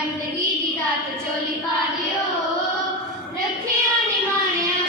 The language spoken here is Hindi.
गंदगी दी दात चोली पा दियो रखियो निमाने